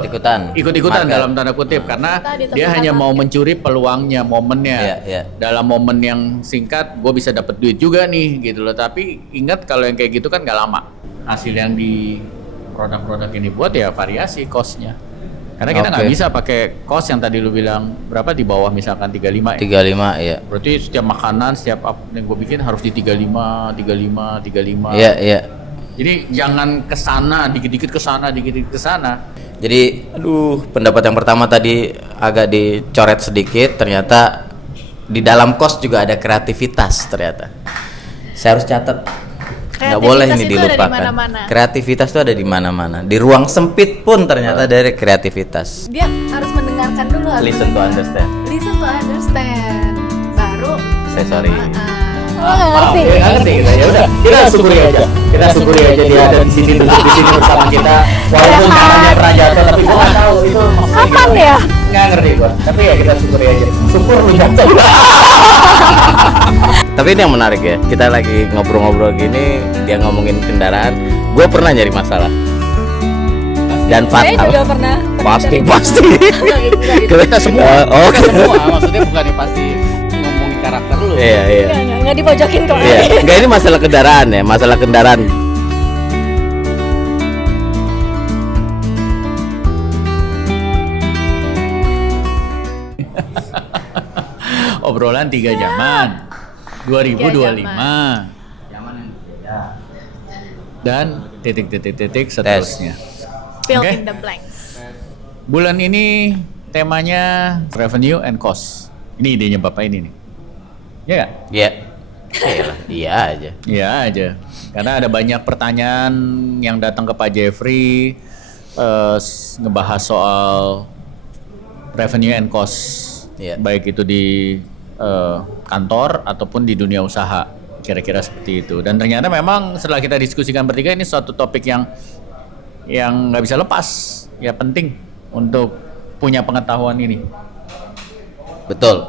ikut-ikutan dalam tanda kutip karena dia hanya mau mencuri peluangnya, momennya. Dalam momen yang singkat gue bisa dapat duit juga nih gitu loh. Tapi ingat kalau yang kayak gitu kan nggak lama. Hasil yang di produk-produk ini buat ya variasi cost-nya. Karena kita nggak bisa pakai cost yang tadi lu bilang berapa di bawah misalkan 35 ya. 35 ya. Berarti setiap makanan, setiap apa yang gue bikin harus di 35. Iya. Jadi jangan kesana, dikit-dikit kesana, dikit-dikit kesana. Jadi, pendapat yang pertama tadi agak dicoret sedikit. Ternyata di dalam cost juga ada kreativitas ternyata. Saya harus catat. Nggak boleh ini dilupakan. Kreativitas itu ada di mana-mana. Di ruang sempit pun ternyata ada kreativitas. Dia harus mendengarkan dulu. Listen to understand. Baru. Saya sorry. Nggak ngerti. Nggak ngerti kita. Ya udah, kita syukuri aja. Kita syukuri aja dia ada di sini duduk di sini bersama kita. Walaupun tangannya pernah jatuh, tapi gua nggak tahu itu. Kapan ya? Nggak ngerti gua. Tapi ya kita syukuri aja. Syukur lu jatuh. Tapi ini yang menarik ya, kita lagi ngobrol-ngobrol gini, dia ngomongin kendaraan, gue pernah nyari masalah. Dan fatal. Saya juga pernah. Pasti. Kita semua. Oke. Kita semua, maksudnya bukan pasti ngomongin karakter lu. Iya. Nggak dipojokin kok. Iya. Enggak, ini masalah kendaraan ya, masalah kendaraan. Obrolan 3 jaman. 2025 Zaman yang berbeda. dan titik seterusnya. Fill Oke. in the blanks. Bulan ini temanya revenue and cost. Ini idenya Bapak ini nih. Ya nggak? Iya. Iya aja. Iya aja. Karena ada banyak pertanyaan yang datang ke Pak Jeffrey ngebahas soal revenue and cost. Iya. Baik itu di kantor ataupun di dunia usaha, kira-kira seperti itu. Dan ternyata memang setelah kita diskusikan bertiga, ini suatu topik yang nggak bisa lepas, ya penting untuk punya pengetahuan ini. Betul.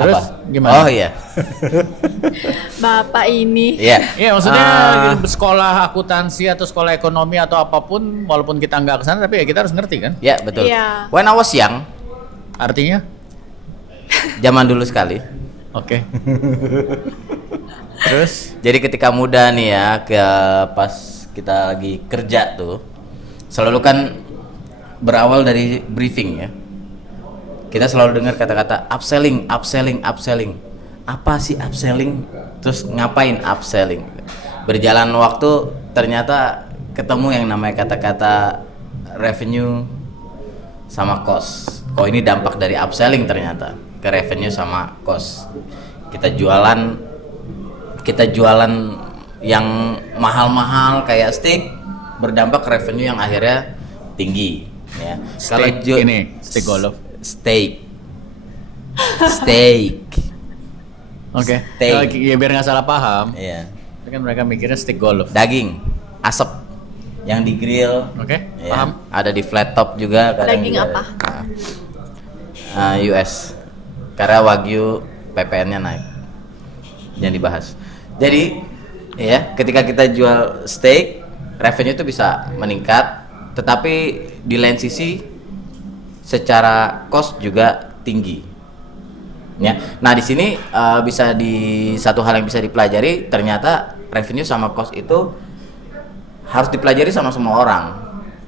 Terus gimana? Oh iya. Bapak ini. Iya. Iya, maksudnya sekolah akuntansi atau sekolah ekonomi atau apapun, walaupun kita nggak kesana, tapi ya kita harus ngerti kan? Iya, betul. Iya. When I was young, Artinya? zaman dulu sekali. Oke. Terus? Jadi ketika muda nih ya, pas kita lagi kerja tuh, selalu kan berawal dari briefing ya. Kita selalu dengar kata-kata upselling. Apa sih upselling? Terus ngapain upselling? Berjalan waktu ternyata ketemu yang namanya kata-kata revenue sama cost. Oh, ini dampak dari upselling ternyata ke revenue sama cost. Kita jualan yang mahal-mahal kayak steak, berdampak ke revenue yang akhirnya tinggi ya. Kalau steak golf. Steak. Oke. Steak. Ya biar nggak salah paham. Iya. Itu kan mereka mikirnya steak golf. Daging, asap yang di grill. Oke, Ya, paham. ada di flat top juga kadang Daging juga. apa? US. Karena Wagyu PPN-nya naik. Jangan dibahas. Jadi ya, ketika kita jual steak, revenue itu bisa meningkat, tetapi di lain sisi secara cost juga tinggi. Ya. Nah, di sini satu hal yang bisa dipelajari, ternyata revenue sama cost itu harus dipelajari sama semua orang.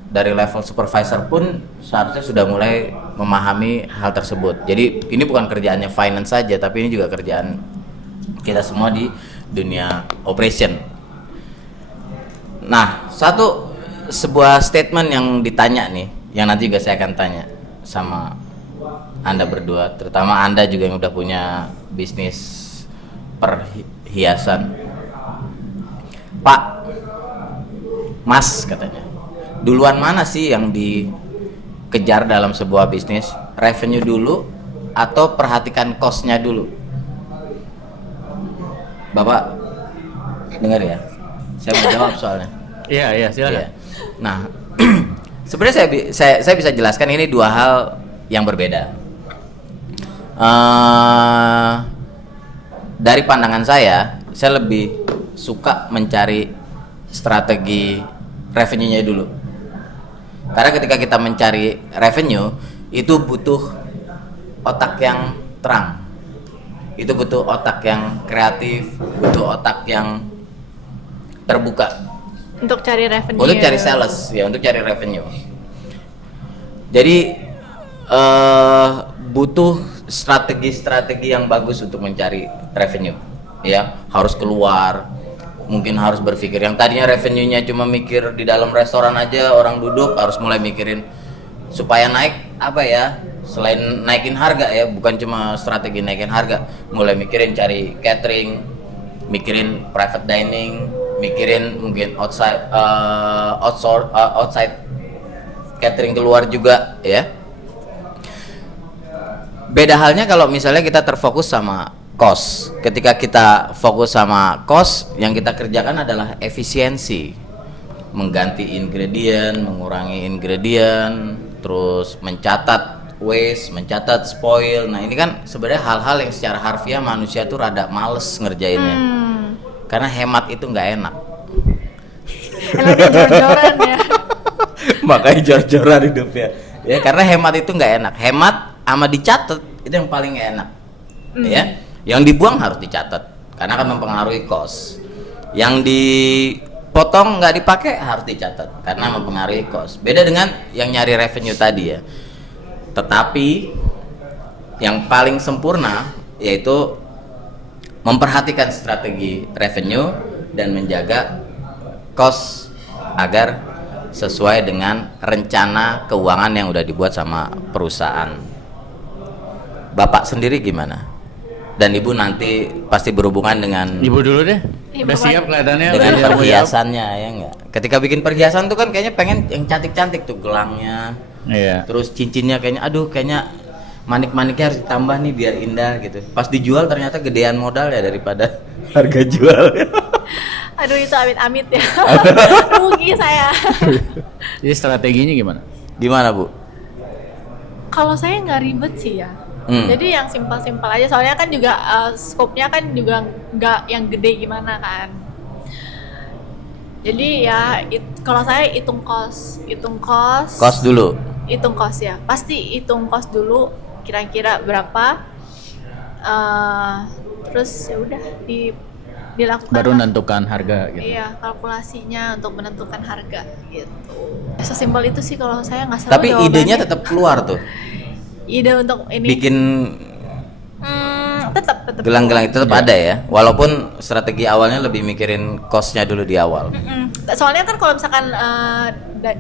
Dari level supervisor pun seharusnya sudah mulai memahami hal tersebut. Jadi ini bukan kerjaannya finance saja, tapi ini juga kerjaan kita semua di dunia operation. Nah, sebuah statement yang ditanya nih, yang nanti juga saya akan tanya sama Anda berdua, terutama Anda juga yang udah punya bisnis perhiasan. Pak, Mas katanya, duluan mana sih yang dikejar dalam sebuah bisnis? Revenue dulu atau perhatikan cost-nya dulu? Bapak dengar ya, saya mau jawab soalnya. Iya, silakan. Iya. Nah, sebenarnya saya bisa jelaskan ini dua hal yang berbeda. Dari pandangan saya lebih suka mencari strategi revenue-nya dulu. Karena ketika kita mencari revenue itu butuh otak yang terang, itu butuh otak yang kreatif, butuh otak yang terbuka Untuk cari revenue. untuk cari sales ya, untuk cari revenue. Jadi butuh strategi yang bagus untuk mencari revenue ya. Harus keluar, mungkin harus berpikir yang tadinya revenue-nya cuma mikir di dalam restoran aja orang duduk, harus mulai mikirin supaya naik apa ya, selain naikin harga ya, bukan cuma strategi naikin harga, mulai mikirin cari catering, mikirin private dining, mikirin mungkin outside catering keluar juga ya. Beda halnya kalau misalnya kita terfokus sama cost. Ketika kita fokus sama cost, yang kita kerjakan adalah efisiensi, mengganti ingredient, mengurangi ingredient, terus mencatat waste, mencatat spoil. Nah ini kan sebenarnya hal-hal yang secara harfiah manusia tuh rada males ngerjainnya, karena hemat itu nggak enak. Enaknya jor-joran ya. Makanya jor-joran hidupnya ya, karena hemat itu nggak enak. Hemat sama dicatat itu yang paling nggak enak ya. Yang dibuang harus dicatat karena akan mempengaruhi cost. Yang dipotong nggak dipakai harus dicatat karena mempengaruhi cost. Beda dengan yang nyari revenue tadi ya. Tetapi yang paling sempurna yaitu memperhatikan strategi revenue dan menjaga cost agar sesuai dengan rencana keuangan yang udah dibuat sama perusahaan. Bapak sendiri gimana? Dan ibu nanti pasti berhubungan dengan Ibu dulu deh. Ibu Udah siap kelihatannya. dengan Udah siap. perhiasannya ya enggak? Ketika bikin perhiasan tuh kan kayaknya pengen yang cantik-cantik tuh, gelangnya, Iya. terus cincinnya kayaknya manik-maniknya harus ditambah nih biar indah gitu. Pas dijual ternyata gedean modal ya daripada harga jual. Aduh itu amit-amit ya. Rugi saya. Jadi strateginya gimana? Gimana Bu? Kalau saya nggak ribet sih ya. Jadi yang simpel-simpel aja, soalnya kan juga scope-nya kan juga nggak yang gede gimana kan. Jadi ya kalau saya hitung cost Cost dulu. hitung cost ya, pasti hitung cost dulu kira-kira berapa, terus ya udah dilakukan Baru lah. menentukan harga gitu. Iya, kalkulasinya untuk menentukan harga gitu. Sesimpel itu sih kalau saya, nggak salah. Tapi idenya tetap keluar tuh. Ide untuk ini Bikin tetap gelang-gelang itu tetap ada ya. Walaupun strategi awalnya lebih mikirin cost-nya dulu di awal. Soalnya kan kalau misalkan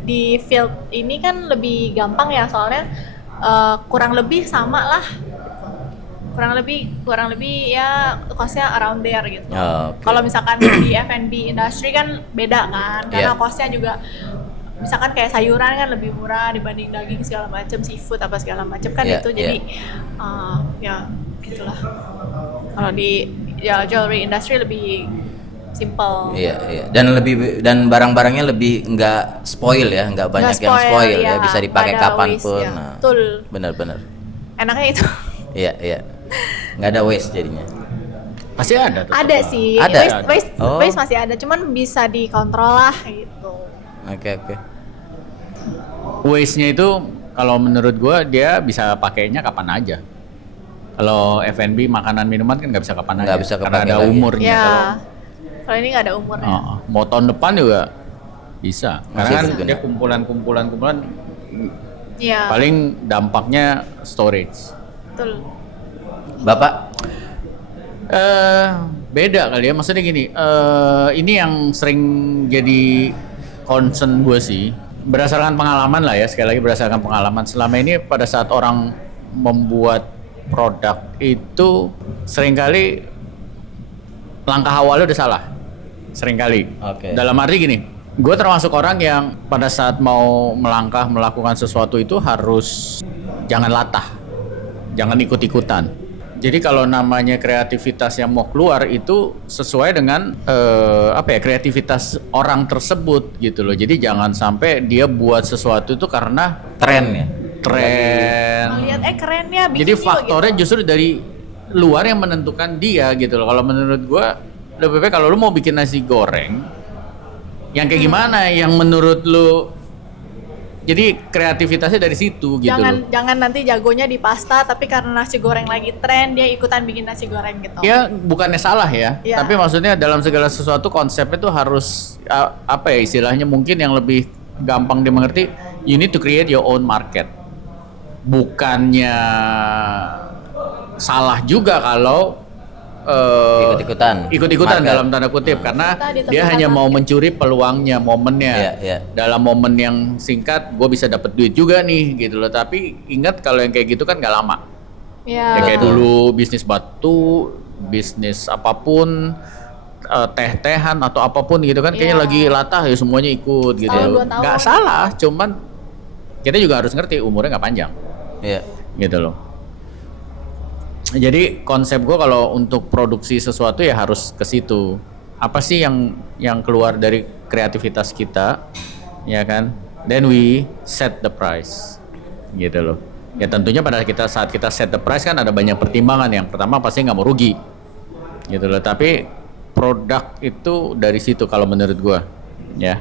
di field ini kan lebih gampang ya, soalnya kurang lebih sama lah, kurang lebih ya costnya around there gitu. Oke. Kalau misalkan di F&B industry kan beda kan, karena Yeah. costnya juga misalkan kayak sayuran kan lebih murah dibanding daging segala macam, seafood apa segala macam kan Yeah, itu. Jadi ya gitulah. Kalau di jewelry industry lebih simple. Iya. Dan barang-barangnya lebih nggak spoil ya, nggak banyak Nggak yang spoil ya, ya, bisa dipakai nggak ada kapanpun. waste, ya. Nah, Betul. benar-benar. Enaknya itu. Iya. Nggak ada waste jadinya. Pasti ada tuh. Ada sih. Ada? Waste Oh. masih ada, cuman bisa dikontrol lah gitu. Oke. Waste-nya itu kalau menurut gua dia bisa pakainya kapan aja. Kalau F&B makanan minuman kan nggak bisa kapan Nggak aja. bisa karena kepakai ada lagi. umurnya. Ya. Kalau Kalau ini nggak ada umurnya. mau tahun depan juga bisa. Karena Masih kan bisa. dia kumpulan Iya. paling dampaknya storage. Betul. Bapak? Beda kali ya, maksudnya gini, ini yang sering jadi concern gue sih, berdasarkan pengalaman lah ya, sekali lagi berdasarkan pengalaman. Selama ini pada saat orang membuat produk itu seringkali langkah awalnya udah salah, seringkali. Oke. Dalam arti gini, gue termasuk orang yang pada saat mau melangkah melakukan sesuatu itu harus jangan latah, jangan ikut-ikutan. Jadi kalau namanya kreativitas yang mau keluar itu sesuai dengan kreativitas orang tersebut gitu loh. Jadi jangan sampai dia buat sesuatu itu karena Tren ya? tren. Lihat keren ya, bikin Jadi yuk, faktornya gitu. justru dari luar yang menentukan dia gitu loh. Kalau menurut gua lebih baik kalau lu mau bikin nasi goreng yang kayak gimana, yang menurut lu jadi kreativitasnya dari situ gitu loh. Jangan nanti jagonya di pasta, tapi karena nasi goreng lagi tren dia ikutan bikin nasi goreng gitu. Ya bukannya salah ya, tapi maksudnya dalam segala sesuatu konsepnya tuh harus apa ya istilahnya, mungkin yang lebih gampang dimengerti, you need to create your own market. Bukannya salah juga kalau ikut-ikutan dalam tanda kutip, karena dia hanya mau mencuri peluangnya, momennya. Dalam momen yang singkat gue bisa dapat duit juga nih gitu loh. Tapi ingat kalau yang kayak gitu kan nggak lama. Ya kayak dulu bisnis batu, bisnis apapun, teh-tehan atau apapun gitu kan, kayaknya lagi latah ya semuanya ikut gitu. Nggak salah, cuman kita juga harus ngerti umurnya nggak panjang. Gitu loh. Jadi konsep gue kalau untuk produksi sesuatu ya harus ke situ. Apa sih yang keluar dari kreativitas kita, ya kan? Then we set the price, gitu loh. Ya tentunya saat kita set the price kan ada banyak pertimbangan. Yang pertama pasti nggak mau rugi, gitu loh. Tapi produk itu dari situ kalau menurut gue, ya.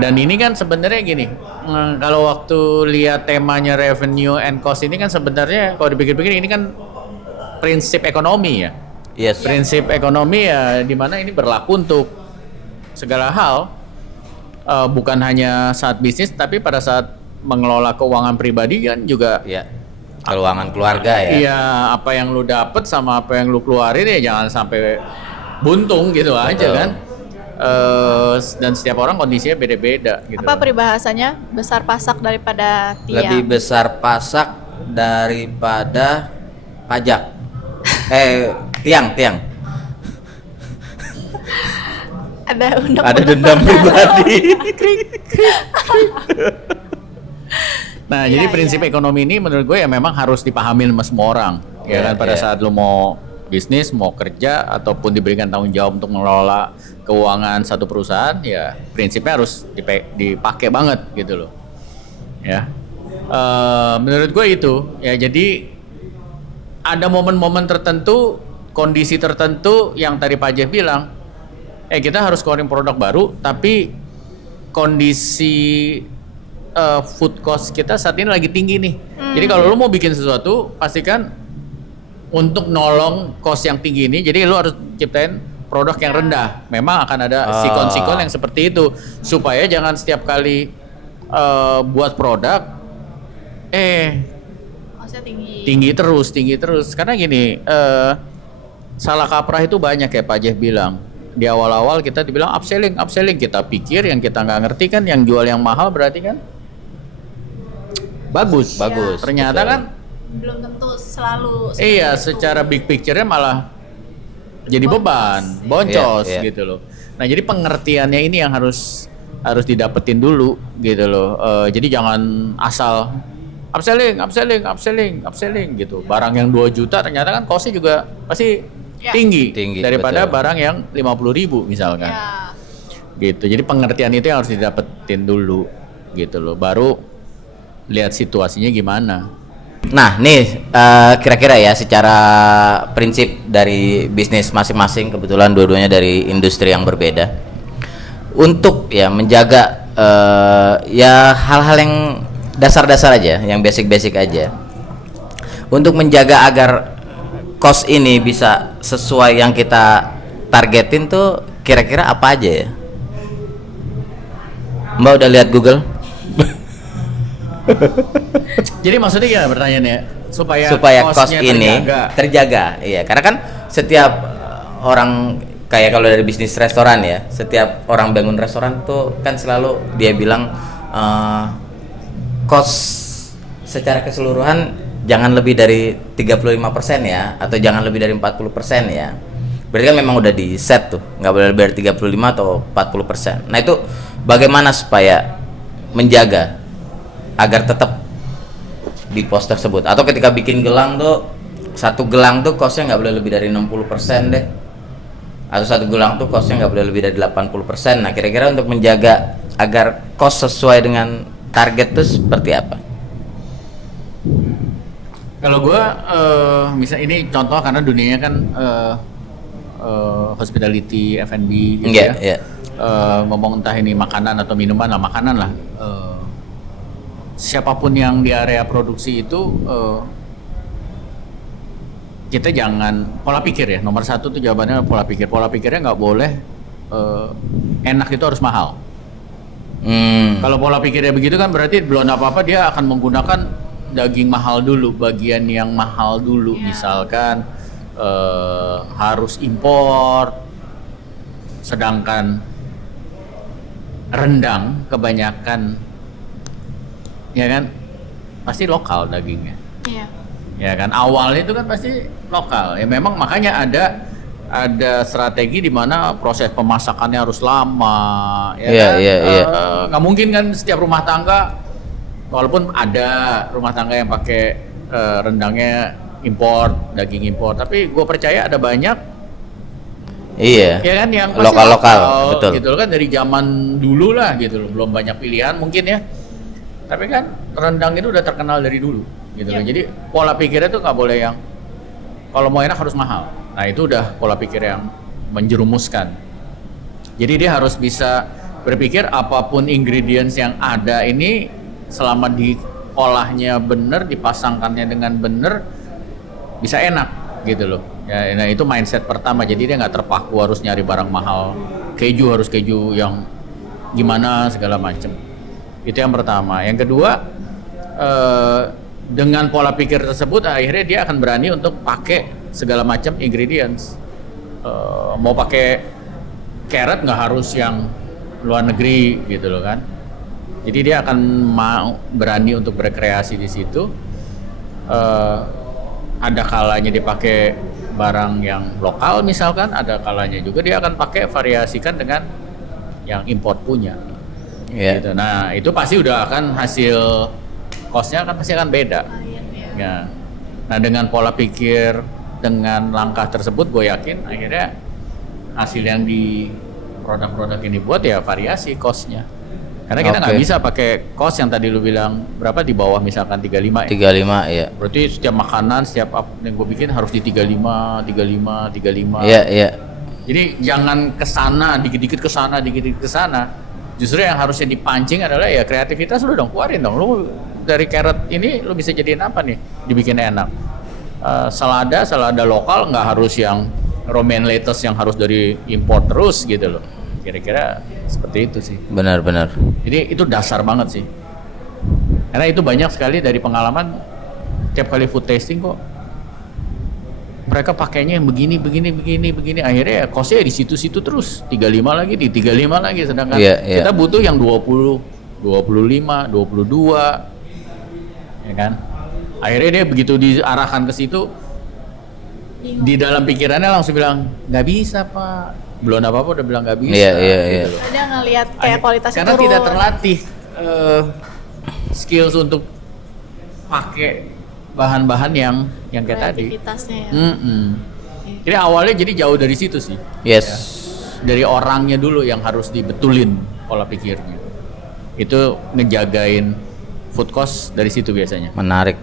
Dan ini kan sebenarnya gini, kalau waktu lihat temanya revenue and cost ini kan sebenarnya kalau dipikir-pikir ini kan prinsip ekonomi ya. Prinsip ekonomi ya, dimana ini berlaku untuk segala hal, bukan hanya saat bisnis tapi pada saat mengelola keuangan pribadi kan juga. Keuangan keluarga ya. Iya, apa yang lu dapet sama apa yang lu keluarin ya jangan sampai buntung gitu. Betul. Aja kan. Dan setiap orang kondisinya beda-beda gitu. Apa peribahasanya? Besar pasak daripada tiang. Lebih besar pasak daripada pajak. Tiang. Ada dendam pribadi. Nah, jadi prinsip ekonomi ini menurut gue ya memang harus dipahami sama semua orang. Ya kan, pada saat lu mau bisnis, mau kerja ataupun diberikan tanggung jawab untuk mengelola keuangan satu perusahaan, ya prinsipnya harus dipakai banget gitu loh. Ya. Menurut gue itu, ya jadi ada momen-momen tertentu, kondisi tertentu yang tadi Pak Jeff bilang, kita harus keluarin produk baru, tapi kondisi food cost kita saat ini lagi tinggi nih. Jadi kalau lu mau bikin sesuatu, pastikan untuk nolong cost yang tinggi ini, jadi lu harus ciptain produk yang rendah. Memang akan ada sikon-sikon yang seperti itu, supaya jangan setiap kali buat produk, tinggi terus karena gini, salah kaprah itu banyak ya Pak Jeff bilang di awal-awal. Kita dibilang upselling, kita pikir yang kita nggak ngerti kan yang jual yang mahal berarti kan bagus. Ternyata kan belum tentu selalu secara big picture-nya malah jadi beban, boncos gitu loh. Nah jadi pengertiannya ini yang harus didapetin dulu gitu loh. Jadi jangan asal upselling gitu. Barang yang 2 juta ternyata kan cost-nya juga pasti tinggi daripada barang yang 50.000 misalkan. Gitu. Jadi pengertian itu yang harus didapetin dulu gitu loh. Baru lihat situasinya gimana. Nah, nih kira-kira ya secara prinsip dari bisnis masing-masing, kebetulan dua-duanya dari industri yang berbeda. Untuk ya menjaga ya hal-hal yang dasar-dasar aja, yang basic-basic aja, untuk menjaga agar cost ini bisa sesuai yang kita targetin tuh kira-kira apa aja ya? Mbak udah lihat Google? Jadi maksudnya gimana pertanyaannya? Supaya cost ini terjaga. Iya, karena kan setiap orang kayak kalau dari bisnis restoran ya, setiap orang bangun restoran tuh kan selalu dia bilang cost secara keseluruhan jangan lebih dari 35% ya, atau jangan lebih dari 40% ya. Berarti kan memang udah di set tuh, nggak boleh lebih dari 35 atau 40%. Nah itu bagaimana supaya menjaga agar tetap di pos tersebut, atau ketika bikin gelang tuh, satu gelang tuh costnya nggak boleh lebih dari 60% deh, atau satu gelang tuh costnya nggak boleh lebih dari 80%. Nah kira-kira untuk menjaga agar cost sesuai dengan target tuh seperti apa? Kalau gue misal ini contoh karena dunianya kan hospitality, F&B gitu ngomong entah ini makanan atau minuman lah, makanan lah. siapapun yang di area produksi itu kita jangan pola pikir ya. Nomor satu tuh jawabannya pola pikir. Pola pikirnya nggak boleh enak itu harus mahal. Kalau pola pikirnya begitu kan berarti belum apa-apa dia akan menggunakan daging mahal dulu, bagian yang mahal dulu. Misalkan harus impor, sedangkan rendang kebanyakan ya kan pasti lokal dagingnya. Ya kan awalnya itu kan pasti lokal. Ya memang makanya ada strategi di mana proses pemasakannya harus lama ya kan. Nggak mungkin kan setiap rumah tangga, walaupun ada rumah tangga yang pakai rendangnya impor, daging impor, tapi gue percaya ada banyak ya kan yang lokal betul gitu kan, dari zaman dulu lah gitu loh, belum banyak pilihan mungkin ya, tapi kan rendang itu udah terkenal dari dulu gitu loh. Jadi pola pikirnya tuh nggak boleh yang kalau mau enak harus mahal. Nah itu udah pola pikir yang menjerumuskan. Jadi dia harus bisa berpikir apapun ingredients yang ada ini selama diolahnya bener, dipasangkannya dengan bener, bisa enak gitu loh. Ya, nah itu mindset pertama. Jadi dia nggak terpaku harus nyari barang mahal, keju harus keju yang gimana segala macem. Itu yang pertama. Yang kedua, dengan pola pikir tersebut akhirnya dia akan berani untuk pakai segala macam ingredients. Mau pakai carrot nggak harus yang luar negeri gitu loh kan. Jadi dia akan mau berani untuk berkreasi di situ. Ada kalanya dipakai barang yang lokal misalkan, ada kalanya juga dia akan pakai variasikan dengan yang import punya. Gitu. Nah itu pasti udah akan hasil cost-nya kan pasti akan beda. Ya. Nah dengan pola pikir, dengan langkah tersebut gue yakin akhirnya hasil yang di produk-produk ini buat ya variasi cost-nya. Karena kita nggak bisa pakai cost yang tadi lu bilang berapa, di bawah misalkan 35 ya. 35 ya. Berarti setiap makanan, setiap apa yang gue bikin harus di 35. Iya. Jadi jangan kesana, dikit-dikit kesana, dikit-dikit kesana. Justru yang harusnya dipancing adalah ya kreativitas lu dong, keluarin dong. Lu dari carrot ini lu bisa jadiin apa nih? Dibikin enak. Selada lokal, nggak harus yang romaine lettuce yang harus dari impor terus gitu loh. Kira-kira seperti itu sih. Benar. Jadi itu dasar banget sih. Karena itu banyak sekali dari pengalaman, tiap kali food tasting kok mereka pakainya yang begini. Akhirnya ya cost-nya di situ-situ terus. 35 lagi, di 35 lagi. Sedangkan kita butuh yang 20, 25, 22. Ya kan? Akhirnya dia begitu diarahkan ke situ, di dalam pikirannya langsung bilang, nggak bisa pak. Belum apa-apa udah bilang nggak bisa. Iya. Gitu. Dia ngelihat kayak kualitasnya karena turun. tidak terlatih skills untuk pakai bahan-bahan yang kayak tadi. Kreativitasnya ya. Jadi awalnya jadi jauh dari situ sih. Yes. Ya. Dari orangnya dulu yang harus dibetulin pola pikirnya. Itu ngejagain food cost dari situ biasanya. Menarik.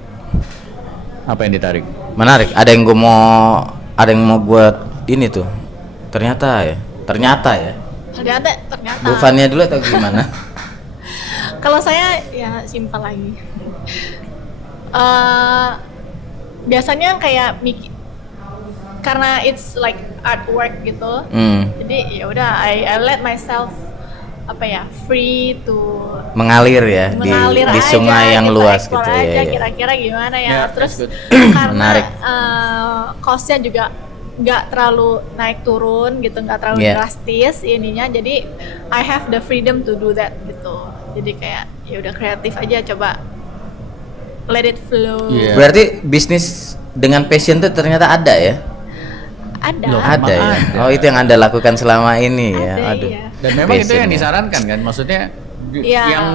Apa yang ditarik? Menarik. Ada yang mau buat ini tuh. Ternyata ya. Ternyata. Bufannya dulu atau gimana? Kalau saya ya simpel lagi. Biasanya kayak karena it's like artwork gitu. Jadi ya udah I let myself free to mengalir ya di sungai yang luas gitu aja, ya. Kira-kira gimana ya. Terus good. karena cost-nya juga nggak terlalu naik turun gitu, nggak terlalu drastis ininya, jadi I have the freedom to do that gitu. Jadi kayak ya udah kreatif aja, coba let it flow. Berarti bisnis dengan passion tuh ternyata ada ya? Ada ya. Oh itu yang Anda lakukan selama ini ya. Aduh. Iya. Dan memang itu yang disarankan kan, maksudnya yang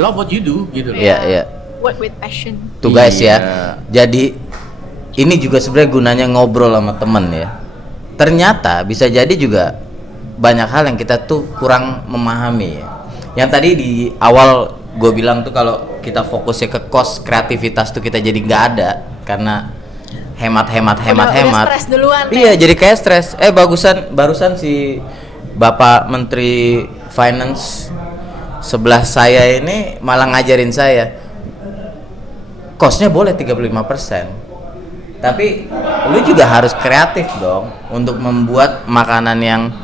love what you do gitu loh. Iya. Work with passion. Tuh guys ya. Jadi ini juga sebenarnya gunanya ngobrol sama temen ya. Ternyata bisa jadi juga banyak hal yang kita tuh kurang memahami ya. Yang tadi di awal gue bilang tuh kalau kita fokusnya ke cost, kreativitas tuh kita jadi nggak ada karena hemat. Udah stres duluan. Iya, jadi kayak stres. Barusan si Bapak Menteri Finance sebelah saya ini malah ngajarin saya, cost-nya boleh 35%, tapi lu juga harus kreatif dong untuk membuat makanan yang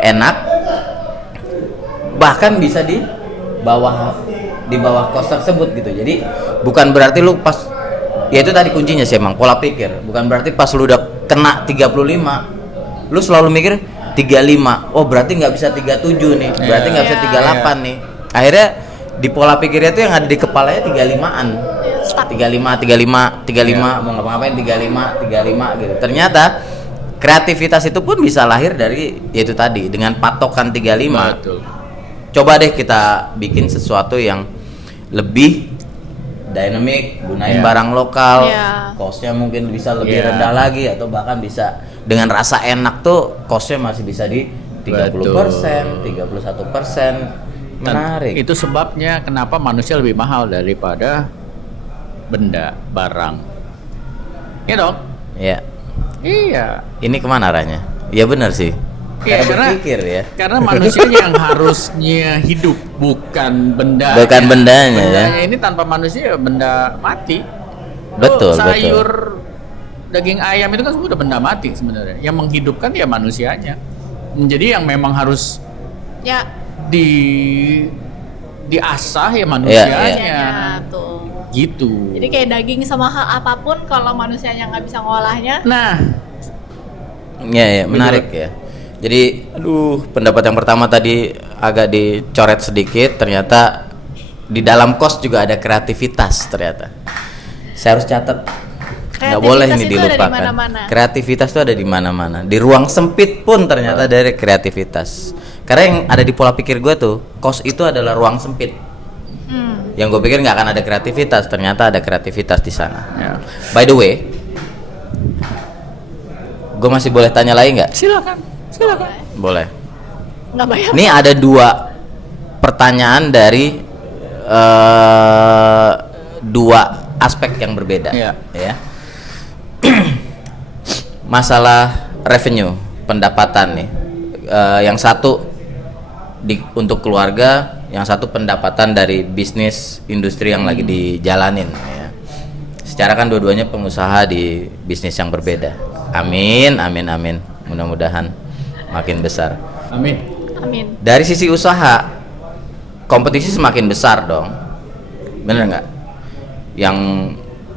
enak, bahkan bisa di bawah cost tersebut gitu. Jadi bukan berarti lu pas, ya itu tadi kuncinya sih emang pola pikir, bukan berarti pas lu udah kena 35 lu selalu mikir 35, oh berarti nggak bisa 37 nih, berarti nggak bisa 38 nih. Akhirnya di pola pikirnya tuh yang ada di kepalanya 35-an, 35 mau ngapa-ngapain 35 gitu. Ternyata kreativitas itu pun bisa lahir dari yaitu tadi, dengan patokan 35. Betul. Coba deh kita bikin sesuatu yang lebih dynamic, gunain barang lokal, cost-nya mungkin bisa lebih rendah lagi, atau bahkan bisa dengan rasa enak tuh cost-nya masih bisa di 30%, 31%. Menarik. Itu sebabnya kenapa manusia lebih mahal daripada benda, barang. Iya dong? Iya. Iya. Ini kemana arahnya? Iya benar sih. Ya, berpikir ya. Karena manusianya yang harusnya hidup, bukan benda. Bukan bendanya ya. Ini tanpa manusia benda mati. Betul, sayur, daging ayam itu kan sudah benda mati sebenarnya. Yang menghidupkan ya manusianya. Jadi yang memang harus diasah ya manusianya. Tuh. Gitu. Jadi kayak daging sama hal apapun kalau manusianya nggak bisa ngolahnya. Nah. Ya, menarik ya. Jadi, pendapat yang pertama tadi agak dicoret sedikit, ternyata di dalam kos juga ada kreativitas ternyata. Saya harus catat. Nggak boleh ini dilupakan. Kreativitas itu ada di mana-mana. Di ruang sempit pun ternyata ada kreativitas. Karena yang ada di pola pikir gue tuh, kos itu adalah ruang sempit. Yang gue pikir nggak akan ada kreativitas, ternyata ada kreativitas di sana. By the way, gue masih boleh tanya lagi nggak? Silakan. Boleh. Nggak bayar. Ini ada 2 pertanyaan dari 2 aspek yang berbeda. Ya. Masalah revenue, pendapatan nih. Yang satu untuk keluarga, yang satu pendapatan dari bisnis industri yang lagi dijalanin. Ya. Secara kan dua-duanya pengusaha di bisnis yang berbeda. Amin. Mudah-mudahan makin besar. Amin. Dari sisi usaha, kompetisi semakin besar dong, bener nggak? Yang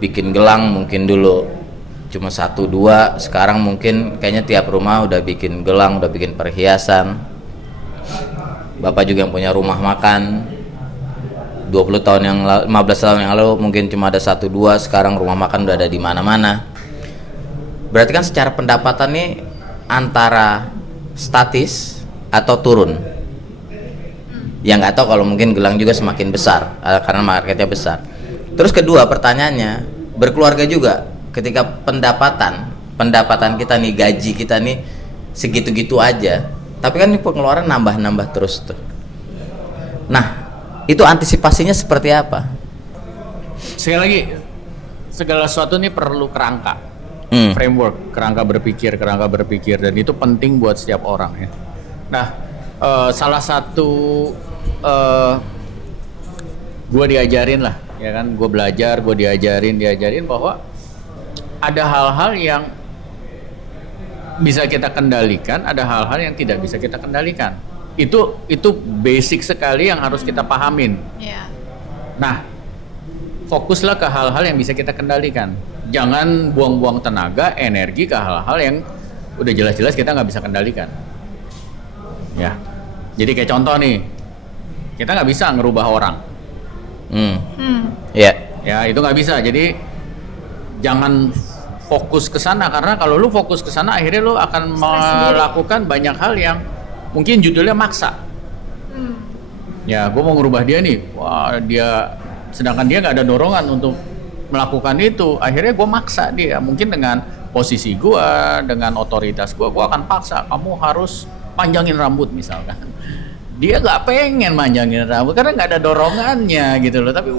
bikin gelang mungkin dulu cuma 1-2, sekarang mungkin kayaknya tiap rumah udah bikin gelang, udah bikin perhiasan. Bapak juga yang punya rumah makan, 20 tahun yang lalu, 15 tahun yang lalu mungkin cuma ada 1-2, sekarang rumah makan udah ada di mana-mana. Berarti kan secara pendapatan nih antara statis atau turun. Ya nggak tahu, kalau mungkin gelang juga semakin besar karena marketnya besar. Terus kedua pertanyaannya, berkeluarga juga, ketika pendapatan kita nih, gaji kita nih segitu-gitu aja, tapi kan ini pengeluaran nambah terus tuh. Nah, itu antisipasinya seperti apa? Sekali lagi, segala sesuatu ini perlu kerangka. Framework, kerangka berpikir, dan itu penting buat setiap orang ya. Nah, salah satu gue diajarin lah, ya kan, gue belajar, gue diajarin bahwa ada hal-hal yang bisa kita kendalikan, ada hal-hal yang tidak bisa kita kendalikan. Itu basic sekali yang harus kita pahamin. Nah, fokuslah ke hal-hal yang bisa kita kendalikan. Jangan buang-buang tenaga, energi ke hal-hal yang udah jelas-jelas kita nggak bisa kendalikan. Ya, jadi kayak contoh nih, kita nggak bisa ngerubah orang. Ya, itu nggak bisa. Jadi jangan fokus ke sana, karena kalau lu fokus ke sana, akhirnya lu akan melakukan banyak hal yang mungkin judulnya maksa. Ya, gue mau ngerubah dia nih, sedangkan dia nggak ada dorongan untuk melakukan itu, akhirnya gue maksa dia, mungkin dengan posisi gue, dengan otoritas gue akan paksa, kamu harus panjangin rambut misalkan. Dia nggak pengen manjangin rambut karena nggak ada dorongannya gitu loh, tapi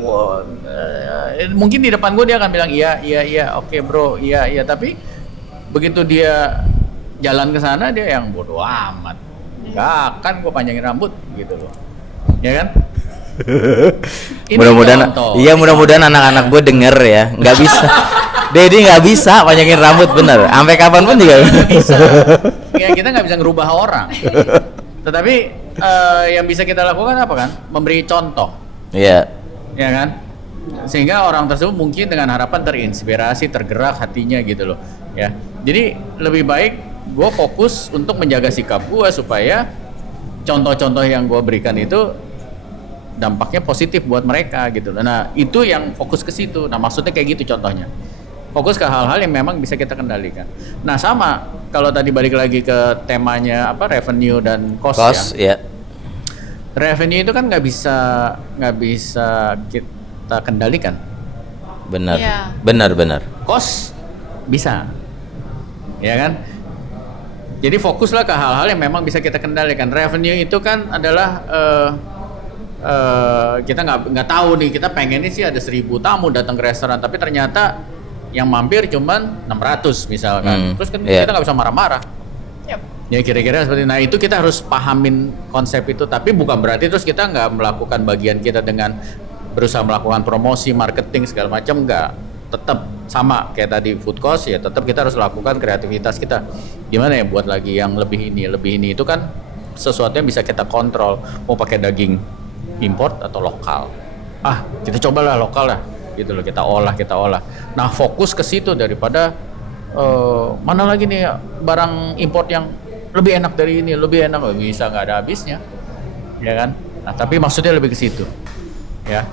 mungkin di depan gue dia akan bilang iya, oke bro, iya, tapi begitu dia jalan ke sana dia yang bodoh amat, nggak akan gue panjangin rambut gitu loh, ya kan? Ini Mudah-mudahan, contoh. iya mudah-mudahan anak-anak gue denger ya. Nggak bisa, Dedi nggak bisa panjangin rambut bener. Sampai kapanpun juga. Nggak bisa. Ya kita nggak bisa ngerubah orang. Tetapi yang bisa kita lakukan apa kan? Memberi contoh. Iya. Ya kan? Sehingga orang tersebut mungkin dengan harapan terinspirasi, tergerak hatinya gitu loh. Ya. Jadi lebih baik gue fokus untuk menjaga sikap gue supaya contoh-contoh yang gue berikan itu dampaknya positif buat mereka gitu loh. Nah itu yang fokus ke situ. Nah maksudnya kayak gitu contohnya. Fokus ke hal-hal yang memang bisa kita kendalikan. Nah sama kalau tadi balik lagi ke temanya apa revenue dan cost ya. Ya. Revenue itu kan nggak bisa kita kendalikan. Benar. Iya. Benar. Cost bisa, ya kan? Jadi fokuslah ke hal-hal yang memang bisa kita kendalikan. Revenue itu kan adalah kita nggak tahu nih, kita pengennya sih ada 1.000 tamu datang ke restoran, tapi ternyata yang mampir cuman 600 misalkan. Terus kan kita nggak bisa marah-marah. Yep. Ya kira-kira seperti nah itu kita harus pahamin konsep itu, tapi bukan berarti terus kita nggak melakukan bagian kita dengan berusaha melakukan promosi, marketing segala macam, nggak. Tetap sama kayak tadi food cost ya, tetap kita harus lakukan kreativitas kita. Gimana ya buat lagi yang lebih ini itu kan sesuatu yang bisa kita kontrol. Mau pakai daging import atau lokal? Kita cobalah lokal lah, gitu loh, kita olah. Nah fokus ke situ daripada mana lagi nih barang import yang lebih enak dari ini, lebih enak, bisa nggak ada habisnya, ya kan? Nah tapi maksudnya lebih ke situ, ya.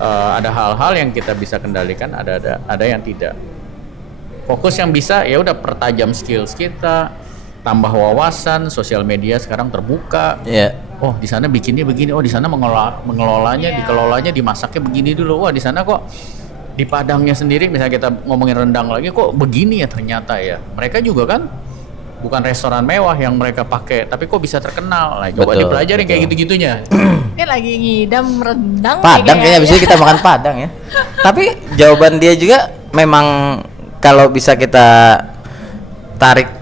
Ada hal-hal yang kita bisa kendalikan, ada yang tidak. Fokus yang bisa ya udah pertajam skills kita, tambah wawasan, sosial media sekarang terbuka. Iya. Oh di sana bikinnya begini, oh di sana mengelolanya, dikelolanya, dimasaknya begini dulu. Wah di sana kok di Padangnya sendiri, misalnya kita ngomongin rendang lagi, kok begini ya ternyata ya. Mereka juga kan bukan restoran mewah yang mereka pakai, tapi kok bisa terkenal. Nah, coba dipelajarin kayak gitu-gitunya. Ini lagi ngidam rendang. Padang kayaknya bisa kita makan Padang ya. Tapi jawaban dia juga memang kalau bisa kita tarik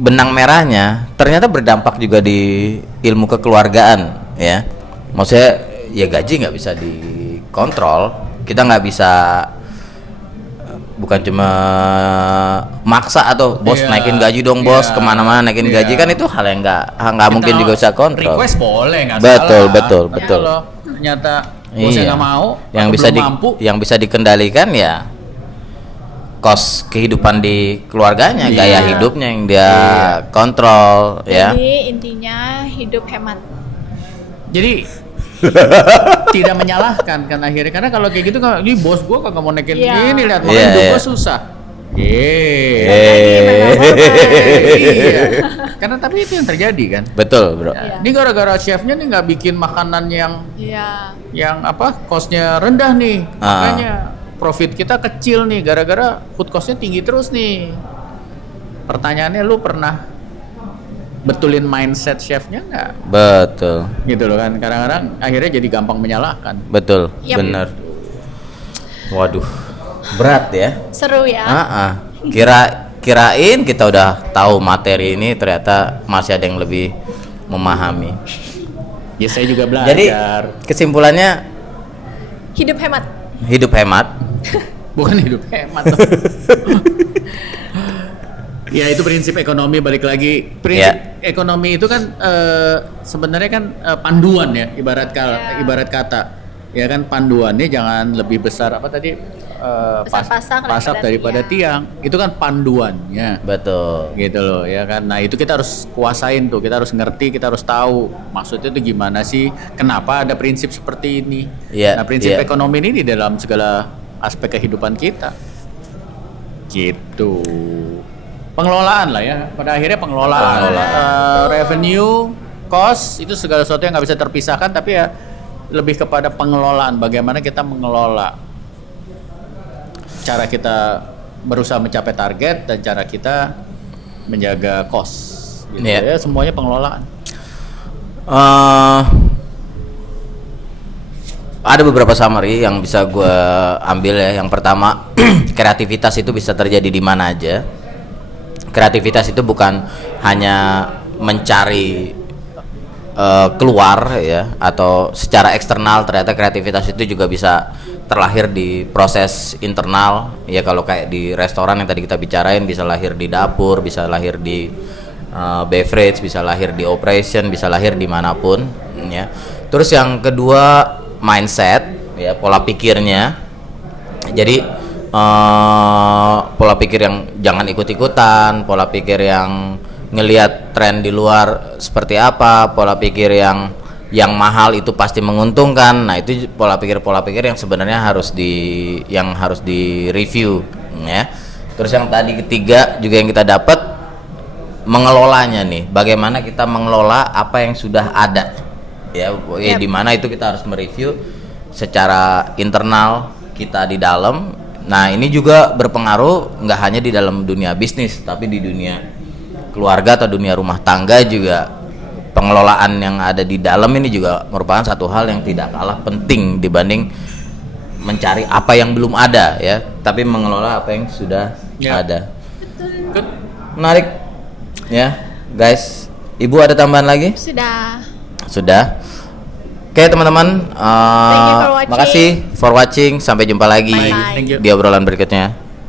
benang merahnya, ternyata berdampak juga di ilmu kekeluargaan ya. Maksudnya ya gaji nggak bisa dikontrol, kita nggak bisa bukan cuma maksa atau bos naikin gaji dong bos, kemana-mana naikin gaji, kan itu hal yang nggak mungkin juga bisa kontrol. Request boleh nggak betul, salah. betul. Kalau ternyata bosnya nggak mau, yang bisa dikendalikan ya kos kehidupan di keluarganya, gaya hidupnya yang dia kontrol. Jadi intinya hidup hemat. Jadi tidak menyalahkan kan akhirnya, karena kalau kayak gitu kan ini bos gua kagak mau naikin ini, lihat makanya hidup gua susah. Karena tapi itu yang terjadi kan. Betul bro. Ini gara-gara chefnya nih nggak bikin makanan yang costnya rendah nih, makanya profit kita kecil nih gara-gara food costnya tinggi terus nih. Pertanyaannya, lu pernah betulin mindset chefnya nggak? Betul. Gitu loh kan, kadang-kadang akhirnya jadi gampang menyalahkan. Betul, bener. Waduh, berat ya. Seru ya. Kirain kita udah tahu materi ini, ternyata masih ada yang lebih memahami. Ya saya juga belajar. Jadi kesimpulannya hidup hemat. Hidup hemat. Bukan hidup hemat. Ya itu prinsip ekonomi, balik lagi prinsip ekonomi itu kan sebenarnya kan panduan ya, ibarat kata ya kan, panduannya jangan lebih besar apa tadi pasak daripada tiang. Itu kan panduannya. Betul. Gitu loh ya kan. Nah itu kita harus kuasain tuh, kita harus ngerti, kita harus tahu maksudnya itu gimana sih, kenapa ada prinsip seperti ini. Nah prinsip ekonomi ini di dalam segala aspek kehidupan kita. Gitu. Pengelolaan lah ya, pada akhirnya pengelolaan. Revenue, cost itu segala sesuatu yang nggak bisa terpisahkan, tapi ya lebih kepada pengelolaan, bagaimana kita mengelola, cara kita berusaha mencapai target dan cara kita menjaga cost gitu ya, semuanya pengelolaan. Ada beberapa summary yang bisa gue ambil ya. Yang pertama, kreativitas itu bisa terjadi di mana aja. Kreativitas itu bukan hanya mencari keluar ya, atau secara eksternal, ternyata kreativitas itu juga bisa terlahir di proses internal ya. Kalau kayak di restoran yang tadi kita bicarain, bisa lahir di dapur, bisa lahir di beverage, bisa lahir di operation, bisa lahir dimanapun ya. Terus yang kedua, mindset ya, pola pikirnya. Jadi pola pikir yang jangan ikut-ikutan, pola pikir yang ngelihat tren di luar seperti apa, pola pikir yang mahal itu pasti menguntungkan. Nah, itu pola pikir yang sebenarnya harus di review ya. Terus yang tadi ketiga juga yang kita dapat, mengelolanya nih. Bagaimana kita mengelola apa yang sudah ada ya. Di mana itu kita harus mereview secara internal kita di dalam. Nah, ini juga berpengaruh nggak hanya di dalam dunia bisnis, tapi di dunia keluarga atau dunia rumah tangga juga. Pengelolaan yang ada di dalam ini juga merupakan satu hal yang tidak kalah penting dibanding mencari apa yang belum ada ya, tapi mengelola apa yang sudah ada. Menarik ya guys. Ibu ada tambahan lagi? Sudah. Oke teman-teman, makasih for watching. Sampai jumpa lagi Bye. di obrolan berikutnya.